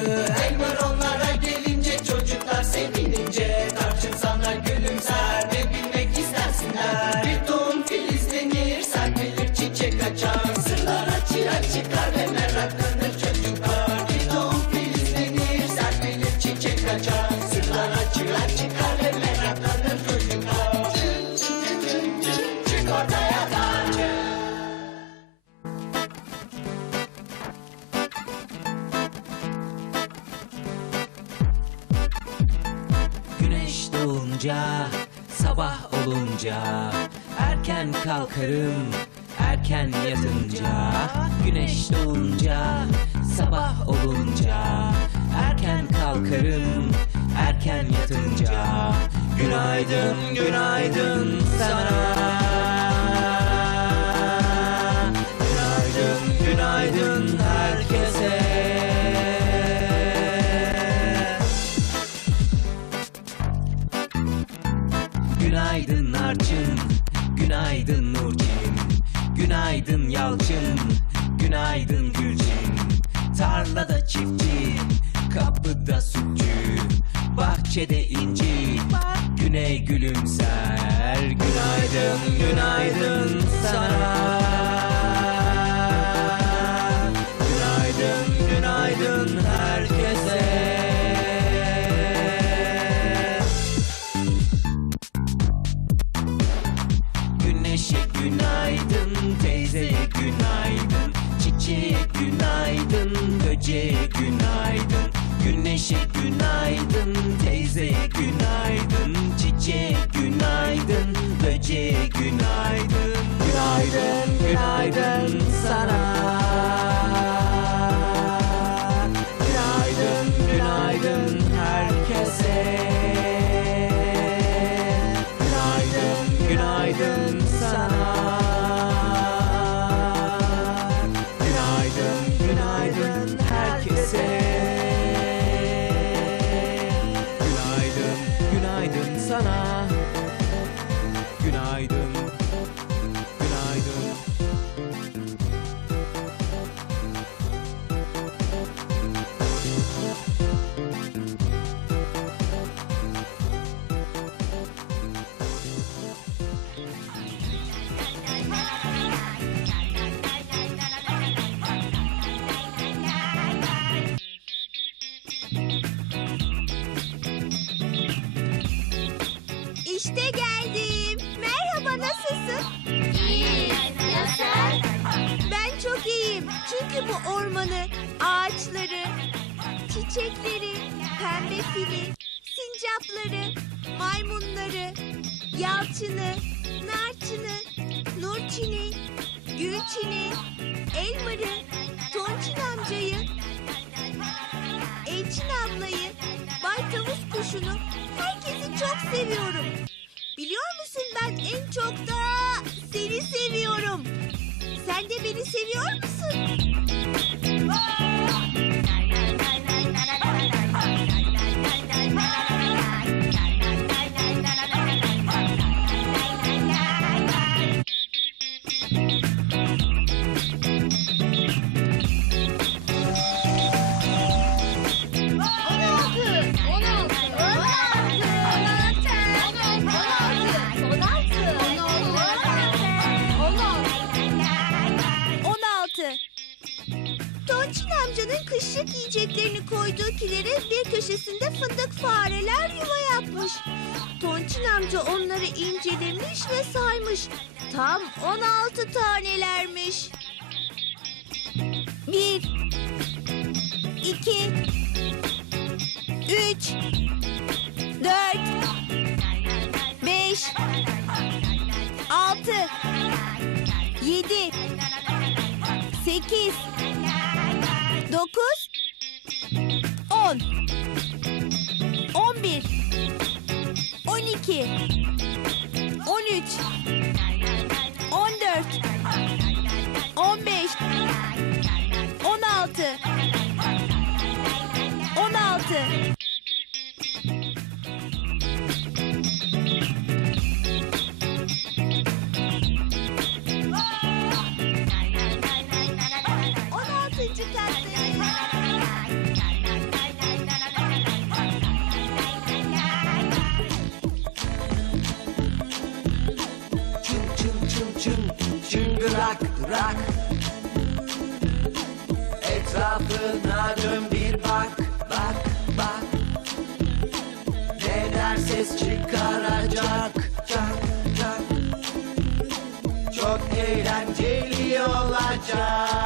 Elmer onlara gelince çocuklar sevinince Tarçın sana gülümser ne bilmek istersinler. Bir tohum filizlenir serpilir çiçek açar. Sırlara çira çıkar ve merak olunca Erken kalkarım, erken yatınca Güneş doğunca, sabah olunca Erken kalkarım, erken yatınca. Günaydın, günaydın sana Günaydın Narçın, günaydın Nurçin Günaydın Yalçın, günaydın Gülçin. Tarlada çiftçi, kapıda sütçü Bahçede inci, güney gülümser Günaydın, günaydın sana teyzeye günaydın fili, sincapları, maymunları, yalçını, narçını, nurçini, gülçini, elmarı, tonçin amcayı, Elçin ablayı, Bay Tavus kuşunu, herkesi çok seviyorum. Biliyor musun ben en çok da seni seviyorum. Sen de beni seviyor musun? Kışlık yiyeceklerini koyduğu kilerin bir köşesinde fındık fareler yuva yapmış. Tonçin amca onları incelemiş ve saymış. Tam 16 tanelermiş. Bir, iki, üç, dört, beş, altı, yedi, sekiz, dokuz, on, on bir, on iki, on üç, çıkaracak Çak çak Çok eğlenceli olacak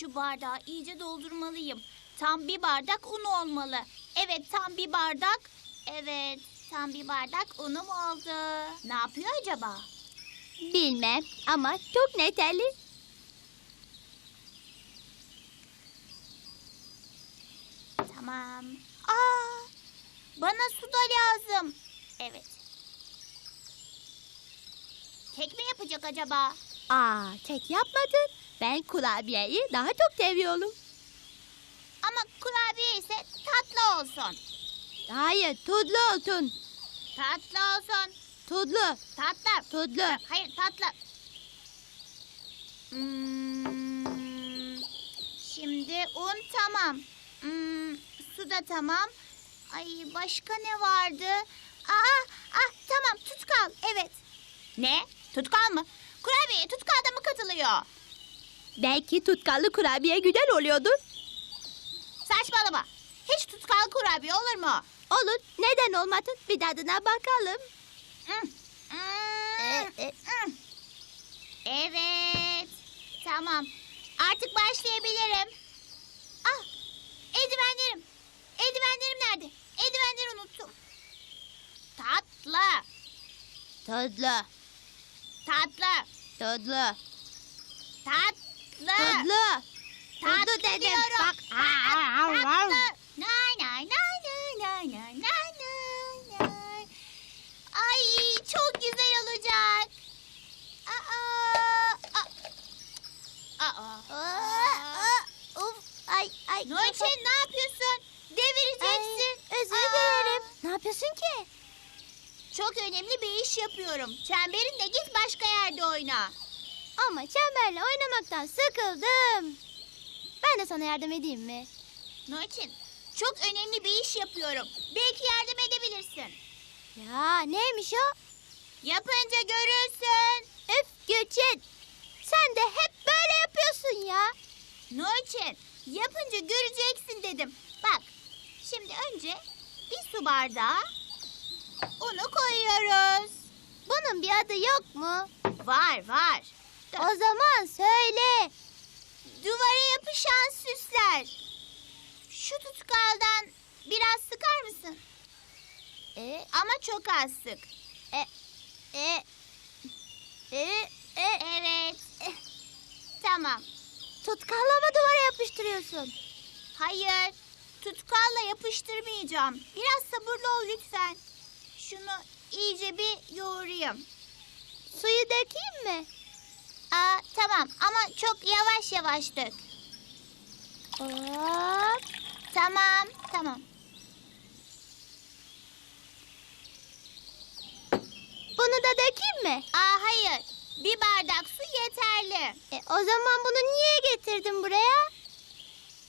şu bardağı iyice doldurmalıyım. Tam bir bardak un olmalı. Evet, tam bir bardak. Evet, tam bir bardak unum oldu. Ne yapıyor acaba? Bilmem ama çok yeterli. Tamam. Aa, bana su da lazım. Evet. Kek mi yapacak acaba? Aa, kek yapmadın. Ben kurabiyeyi daha çok seviyorum. Ama kurabiye ise tatlı olsun. Hayır, tuzlu olsun. Tatlı olsun. Tuzlu, Tatlı. tuzlu. Hayır tatlı. Hmm, şimdi un tamam. Hmm, su da tamam. Ay başka ne vardı? Aa, ah tamam tutkal evet. Ne? Tutkal mı? Kurabiyeye tutkal da mı katılıyor? Belki tutkallı kurabiye güzel oluyordur. Saçmalama. Hiç tutkal kurabiye olur mu? Olur, neden olmadın? Bir tadına bakalım. Hmm, hmm, Ee, e- hmm. Evet. Tamam. Artık başlayabilirim. Ah! Eldivenlerim. Eldivenlerim nerede? Eldivenleri unuttum. Tatlı. Tuzlu, Tatlı. tuzlu, Tatlı. Tuzlu. Tatlı Tuzlu dedim. diyorum. Bak. Tatlı. Nay nay nay nay nay nay nay nay nay. Ay çok güzel olacak. Aa. Aa. Aa. Of, ay, ay. Nurçin ne yapıyorsun? Devireceksin. Ay, özür Aa. dilerim. Ne yapıyorsun ki? Çok önemli bir iş yapıyorum. Çemberinle git başka yerde oyna. Ama çemberle oynamaktan sıkıldım. Ben de sana yardım edeyim mi? Nurçin çok önemli bir iş yapıyorum. Belki yardım edebilirsin. Ya neymiş o? Yapınca görürsün. Öf Gülçin. Sen de hep böyle yapıyorsun ya. Nurçin yapınca göreceksin dedim. Bak şimdi önce bir su bardağı unu koyuyoruz. Bunun bir adı yok mu? Var var. O zaman söyle. Duvara yapışan süsler. Şu tutkaldan biraz sıkar mısın? E, Ama çok az sık. e, e, e, e. Evet. Tamam. Tutkalla mı duvara yapıştırıyorsun? Hayır. Tutkalla yapıştırmayacağım. Biraz sabırlı ol lütfen. Şunu iyice bir yoğurayım. Suyu dökeyim mi? Aa, tamam ama çok yavaş yavaş dök. Hop. Tamam, tamam. Bunu da dökeyim mi? Aa, hayır. Bir bardak su yeterli. E, o zaman bunu niye getirdin buraya?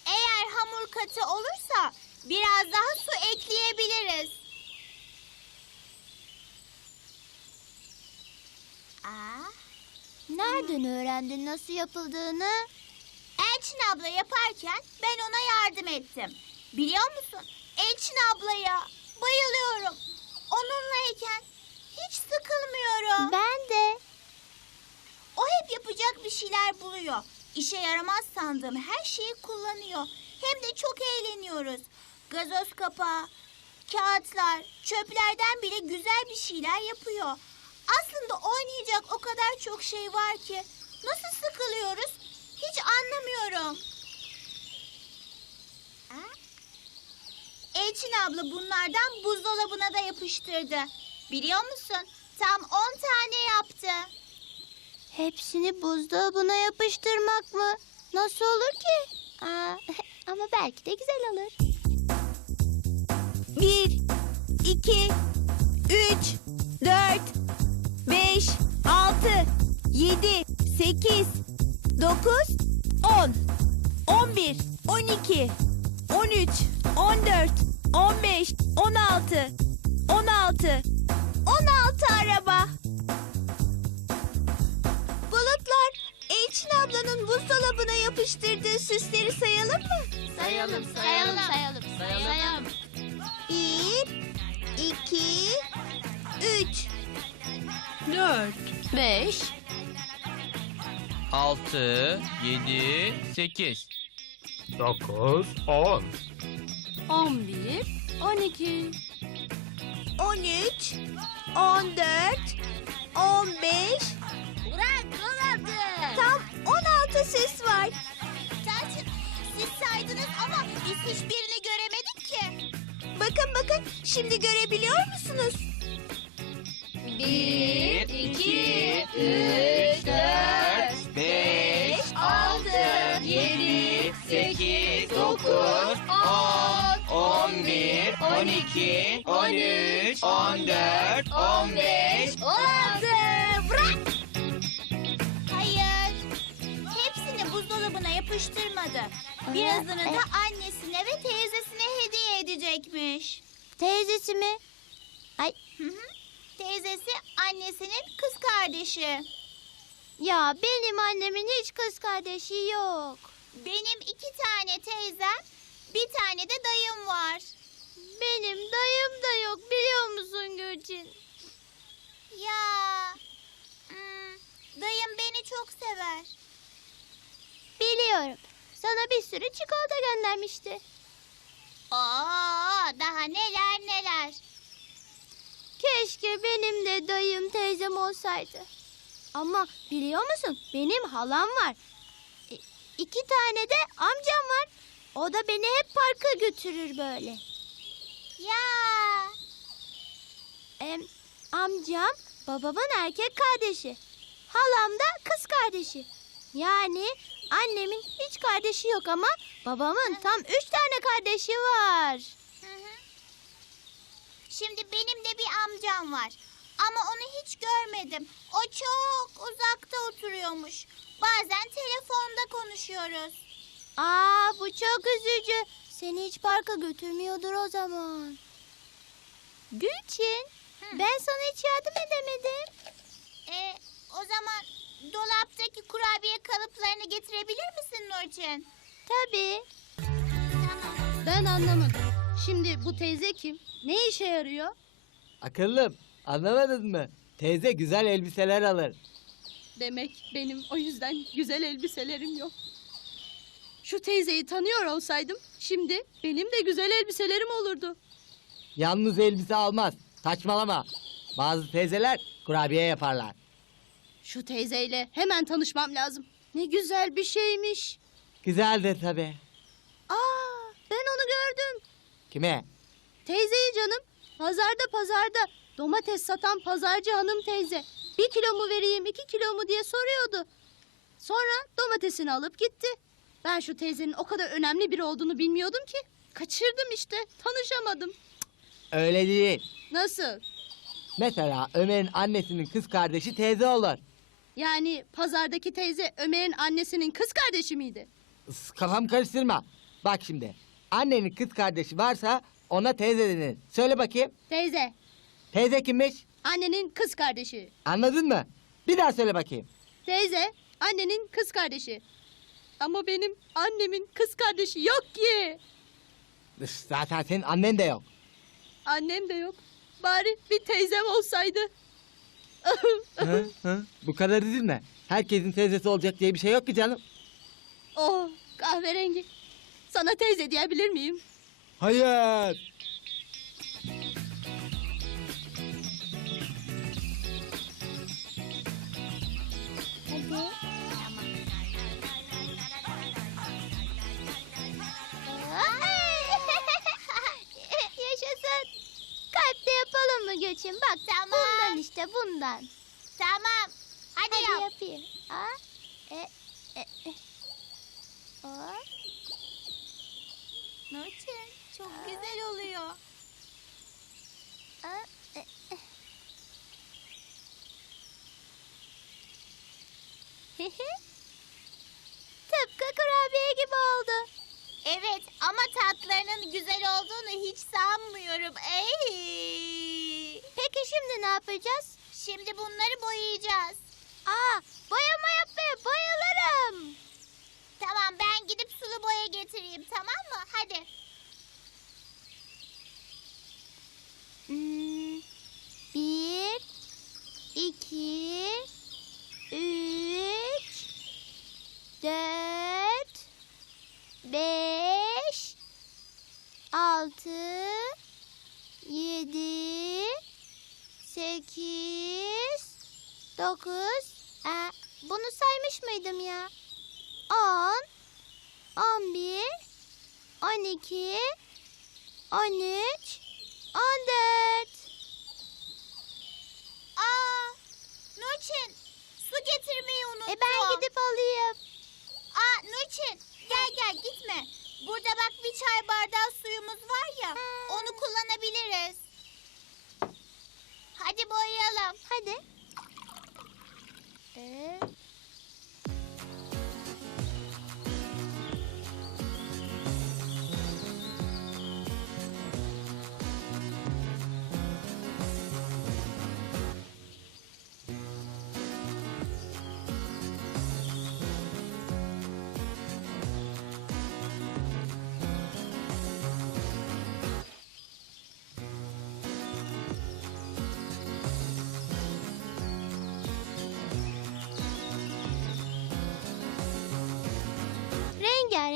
Eğer hamur katı olursa biraz daha su ekleyebiliriz. Aa, Nereden öğrendin nasıl yapıldığını? Elçin abla yaparken ben ona yardım ettim. Biliyor musun? Elçin ablaya bayılıyorum. Onunlayken hiç sıkılmıyorum. Ben de. O hep yapacak bir şeyler buluyor. İşe yaramaz sandığım her şeyi kullanıyor. Hem de çok eğleniyoruz. Gazoz kapağı, kağıtlar, çöplerden bile güzel bir şeyler yapıyor. Aslında oynayacak o kadar çok şey var ki. Nasıl sıkılıyoruz? Hiç anlamıyorum. Elçin abla bunlardan buzdolabına da yapıştırdı. Biliyor musun? Tam 10 tane yaptı. Hepsini buzdolabına yapıştırmak mı? Nasıl olur ki? Aa, Belki de güzel olur. Bir, iki, üç, dört, beş, altı, yedi, sekiz, dokuz, on, on bir, on iki, on üç, on dört, on beş, on altı, on altı, on altı araba. Bulutlar, Elçin ablanın buzdolabına yapıştırdığı süsleri sayalım mı? Sayalım, sayalım, sayalım, sayalım. Bir, iki, üç. Dört. Beş, 6, 7, 8. 9, 10. on bir, on iki. 13, 14, 15, Burak kazandı. tam 16 süs var. Selçuk, siz saydınız ama biz hiçbirini göremedik ki. Bakın bakın şimdi görebiliyor musunuz? Bir, iki, üç, dört, beş, altı, yedi, sekiz, dokuz, on, on bir, on iki, on üç, on dört, on beş. Oldu. Bırak. Hayır. Hepsini buzdolabına yapıştırmadı. Birazını da annesine ve teyzesine hediye edecekmiş. Teyzesi mi? Ay. Hı hı. Teyzesi annesinin kız kardeşi. Ya benim annemin hiç kız kardeşi yok. Benim iki tane teyzem, bir tane de dayım var. Benim dayım da yok biliyor musun Gülçin? Ya hmm, dayım beni çok sever. Biliyorum. Sana bir sürü çikolata göndermişti. Oo, daha neler neler. Keşke benim de dayım teyzem olsaydı. Ama biliyor musun benim halam var. E, iki tane de amcam var. O da beni hep parka götürür böyle. Ya. Em, amcam babamın erkek kardeşi. Halam da kız kardeşi. Yani annemin hiç kardeşi yok ama babamın tam üç tane kardeşi var. Şimdi benim de bir amcam var. Ama onu hiç görmedim. O çok uzakta oturuyormuş. Bazen telefonda konuşuyoruz. Aa bu çok üzücü. Seni hiç parka götürmüyordur o zaman. Gülçin, ben sana hiç yardım edemedim. E, o zaman dolaptaki kurabiye kalıplarını getirebilir misin Nurçin? Tabii. Ben anlamadım. Şimdi bu teyze kim? Ne işe yarıyor? Akıllım anlamadın mı? Teyze güzel elbiseler alır. Demek benim o yüzden güzel elbiselerim yok. Şu teyzeyi tanıyor olsaydım şimdi benim de güzel elbiselerim olurdu. Yalnız elbise almaz. Saçmalama. Bazı teyzeler kurabiye yaparlar. Şu teyzeyle hemen tanışmam lazım. Ne güzel bir şeymiş. Güzeldir tabii. Aa, ben onu gördüm. Kime? Teyzeyi canım. Pazarda pazarda domates satan pazarcı hanım teyze. Bir kilo mu vereyim iki kilo mu diye soruyordu. Sonra domatesini alıp gitti. Ben şu teyzenin o kadar önemli biri olduğunu bilmiyordum ki. Kaçırdım işte tanışamadım. Öyle değil. Nasıl? Mesela Ömer'in annesinin kız kardeşi teyze olur. Yani pazardaki teyze Ömer'in annesinin kız kardeşi miydi? Is, Kafam karıştırma. Bak şimdi. Annenin kız kardeşi varsa ona teyze denir. Söyle bakayım. Teyze, Teyze kimmiş? annenin kız kardeşi. Anladın mı? Bir daha söyle bakayım. Teyze, annenin kız kardeşi. Ama benim annemin kız kardeşi yok ki. Zaten senin annen de yok. Annem de yok. Bari bir teyzem olsaydı. Bu kadar üzülme. Herkesin teyzesi olacak diye bir şey yok ki canım. oh kahverengi. Sana teyze diyebilir miyim? Hayır. Hadi. Yaşasın. Kalpte yapalım mı Göçün? Bak tamam. bundan işte bundan. Tamam. Hadi, Hadi yap. yapayım. Aa, e, e, e. Aa. Nurçin. Çok güzel oluyor. Tıpkı kurabiye gibi oldu. Evet ama tatlarının güzel olduğunu hiç sanmıyorum. Ey! Peki şimdi ne yapacağız? Şimdi bunları boyayacağız. Aa, boyama yapmaya bayılırım. Tamam ben gidip sulu boya getireyim tamam mı? Hadi. Hmm, bir, iki, üç, dört, beş, altı, yedi, sekiz, dokuz. Ee, bunu saymış mıydım ya? On, on bir, on iki, on üç, on dört. Aa! Nurçin su getirmeyi unuttum. E ben gidip alayım. Aa Nurçin gel gel gitme. Burada bak bir çay bardağı suyumuz var ya. Onu kullanabiliriz. Hadi boyayalım. Hadi. Ee,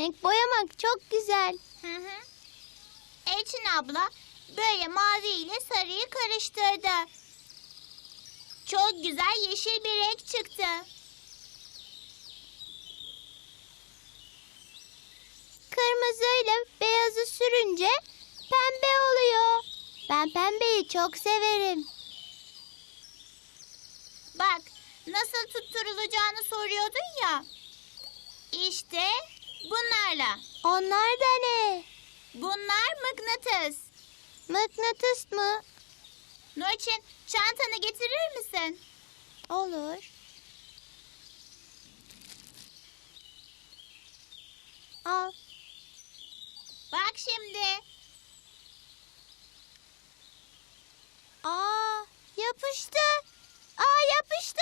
rengarenk boyamak çok güzel. Hı hı. Elçin abla böyle mavi ile sarıyı karıştırdı. Çok güzel yeşil bir renk çıktı. Kırmızıyla beyazı sürünce pembe oluyor. Ben pembeyi çok severim. Bak nasıl tutturulacağını soruyordun ya. İşte bunlarla. Onlar da ne? Bunlar mıknatıs. Mıknatıs mı? Nurçin çantanı getirir misin? Olur. Al. Bak şimdi. Aa, yapıştı. Aa, yapıştı.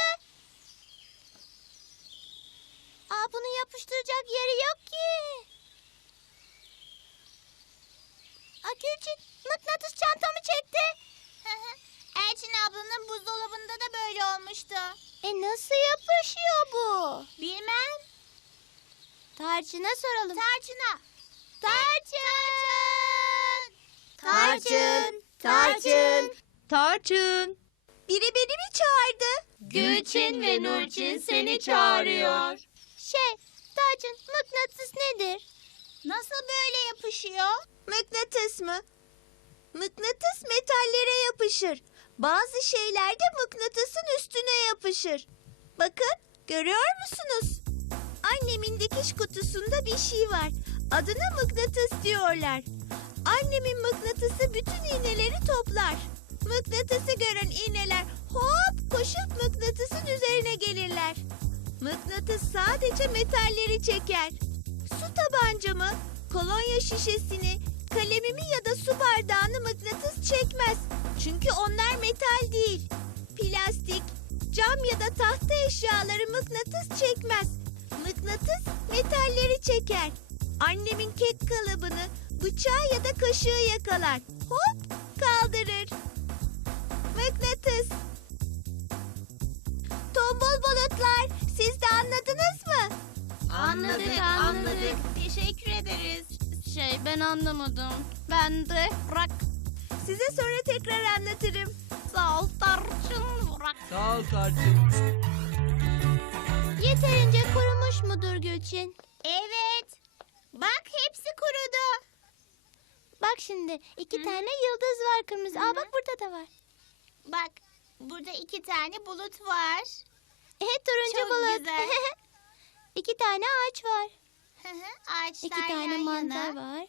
Aa, bunu yapıştıracak yeri yok ki. Aa, Gülçin, mıknatıs çantamı çekti. Elçin ablanın buzdolabında da böyle olmuştu. E nasıl yapışıyor bu? Bilmem. Tarçın'a soralım. Tarçın'a. Tarçın! Tarçın! Tarçın. Biri beni mi çağırdı? Gülçin ve Nurçin seni çağırıyor. Şey, Tarçın, mıknatıs nedir? Nasıl böyle yapışıyor? Mıknatıs mı? Mıknatıs metallere yapışır. Bazı şeyler de mıknatısın üstüne yapışır. Bakın, görüyor musunuz? Annemin dikiş kutusunda bir şey var. Adına mıknatıs diyorlar. Annemin mıknatısı bütün iğneleri toplar. Mıknatısı gören iğneler hop koşup mıknatısın üzerine gelirler. Mıknatıs sadece metalleri çeker. Su tabancamı, kolonya şişesini, kalemimi ya da su bardağını mıknatıs çekmez. Çünkü onlar metal değil. Plastik, cam ya da tahta eşyaları mıknatıs çekmez. Mıknatıs metalleri çeker. Annemin kek kalıbını, bıçağı ya da kaşığı yakalar. Hop kaldırır. Anladık, anladık. Teşekkür ederiz. Şey, ben anlamadım. Ben de bırak. Size sonra tekrar anlatırım. Sağ ol Tarçın, bırak. Sağ ol Tarçın. Yeterince kurumuş mudur Gülçin? Evet. Bak hepsi kurudu. Bak şimdi, iki tane yıldız var kırmızı. Aa bak burada da var. Bak burada iki tane bulut var. E, turuncu Çok bulut. güzel. iki tane ağaç var. Ağaçlar İki tane yan mantar yana. var.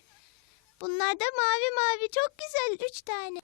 Bunlar da mavi mavi çok güzel üç tane.